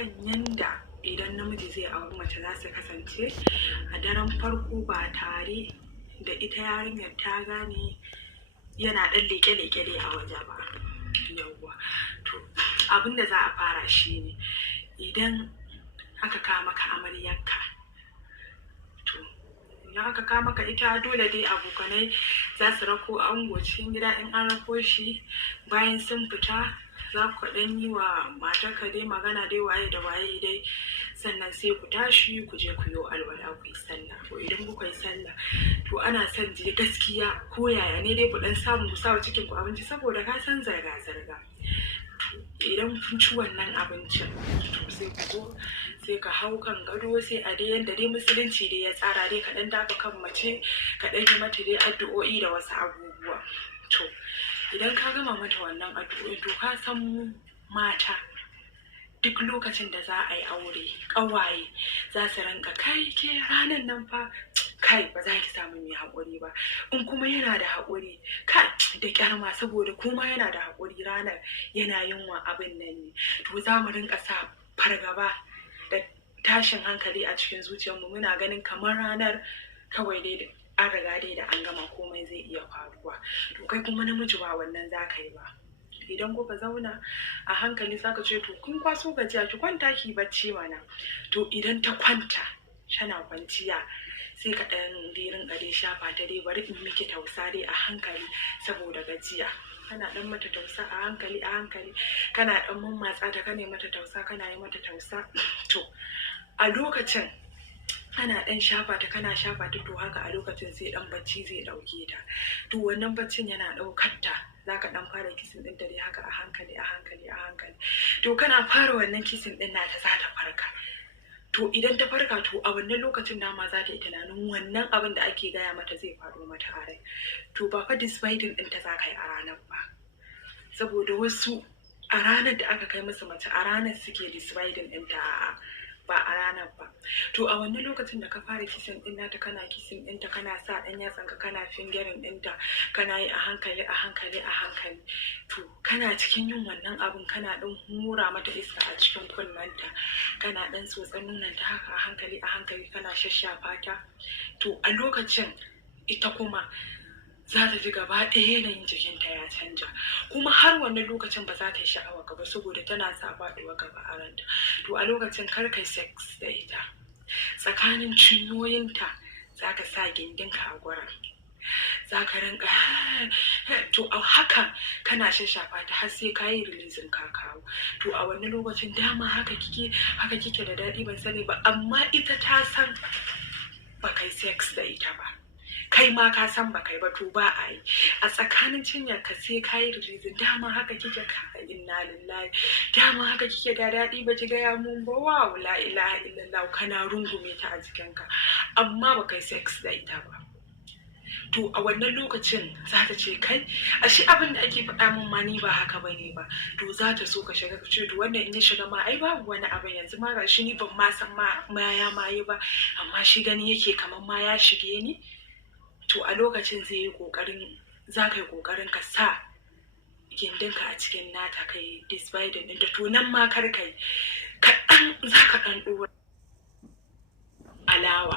kan yanda idan namiji zai auri mace za su kasance a daren farko ba tare da ita yarinyar ta gane yana ɗan leke-leke dai a waje ba. Yawwa, to abin da za a fara shi ne idan aka kawo maka amaryarka, to idan aka kawo maka ita dole dai abokanai za su rako ango cikin gida. In an rako shi, bayan sun fita za ku ɗan yi wa matarka dai magana dai waye da waye dai, sannan sai ku tashi ku je ku yi alwala ku yi sallah. To idan kuka yi sallah, to ana son je gaskiya ko yaya ne dai ku ɗan samu ku sa wa cikin ku abinci, saboda ka san zirga-zirga. Idan kun ci wannan abincin, to sai ku zo sai ka hau kan gado, sai a dai yanda dai musulunci dai ya tsara dai ka ɗan dafa kan mace, ka ɗan yi mata dai addu'o'i da wasu abubuwa. To idan ka gama mata wannan addu'o'i, to ka san mu mata duk lokacin da za a yi aure, ƙawaye za su ranka kai ke ranar nan fa kai ba za ki samu mai haƙuri ba, in kuma yana da haƙuri kai da ƙyar ma, saboda kuma yana da haƙuri ranar yana yin wa abin nan ne. To za mu rinka sa fargaba da tashin hankali a cikin zuciyarmu, muna ganin kamar ranar kawai dai an riga dai da an gama komai zai iya faruwa. To kai kuma namiji ba wannan za ka yi ba. Idan kuka zauna a hankali za ka ce to kun kwaso gajiya, ki kwanta ki bacci mana. To idan ta kwanta tana kwanciya, sai ka ɗan rinka dai shafa ta dai, bari in miki tausa dai a hankali saboda gajiya. Kana ɗan mata tausa a hankali kana ɗan mammatsa ta, kana mata tausa kana yi mata tausa. To a lokacin ana ɗan shafa ta, kana shafa ta, to haka a lokacin sai ɗan bacci zai ɗauke ta. To wannan baccin yana ɗaukar ta, za ka ɗan fara kisin ɗinta dai haka a hankali. To kana fara wannan kisin ɗin nata za ta farka. To idan ta farka, to a wannan lokacin dama za ta yi tunanin wannan abin da ake gaya mata zai faru mata a rai. To ba fa dividing ɗinta za ka yi a ranar ba, saboda wasu a ranar da aka kai musu mace a ranar suke dividing ɗinta, ba a ranar ba. To a wannan lokacin da ka fara kisin ɗin nata, kana kisin ɗinta, kana sa ɗan yatsanka kana fingerin ɗinta, kana yi a hankali. To kana cikin yin wannan abin, kana ɗan hura mata iska a cikin kunnenta, kana ɗan tsotsan nononta haka a hankali kana shashafa ta. To a lokacin ita kuma za ta ji gaba ɗaya yanayin jikinta ya canja, kuma har wannan lokacin ba za ta yi sha'awa ka ba, saboda tana sa faɗuwa gaba a ranta. To a lokacin kar kai sex da ita, tsakanin cinyoyinta za ka sa gindinka a gurin, za ka rinka to a haka kana shashafa ta har sai ka yi releasing ka kawo. To a wannan lokacin dama haka kike da daɗi, ban sani ba, amma ita ta san ba kai sex da ita ba, kai ma ka san ba kai ba. To ba a yi a tsakanin cinyar ka, sai ka yi releasing, dama haka kike ka inna lillahi, dama haka kike da daɗi ba ki gaya mun ba, wow la ilaha illallah, kana rungume ta a jikinka amma ba kai sex da ita ba. To a wannan lokacin za ta ce kai ashe abin da ake faɗa min ma ni ba haka bane ba. To za ta so ka shiga, ka ce to wannan in ya shiga ma ai babu wani abin, yanzu ma ga shi ni ban ma san ma ya maye ba, amma shi gani yake kamar ma ya shige ni. To a lokacin za ka yi ƙoƙarin ka sa gindinka a cikin nata, ka yi dividing ɗinta. To nan ma kar ka yi kaɗan, za ka ɗan ɗora alawa.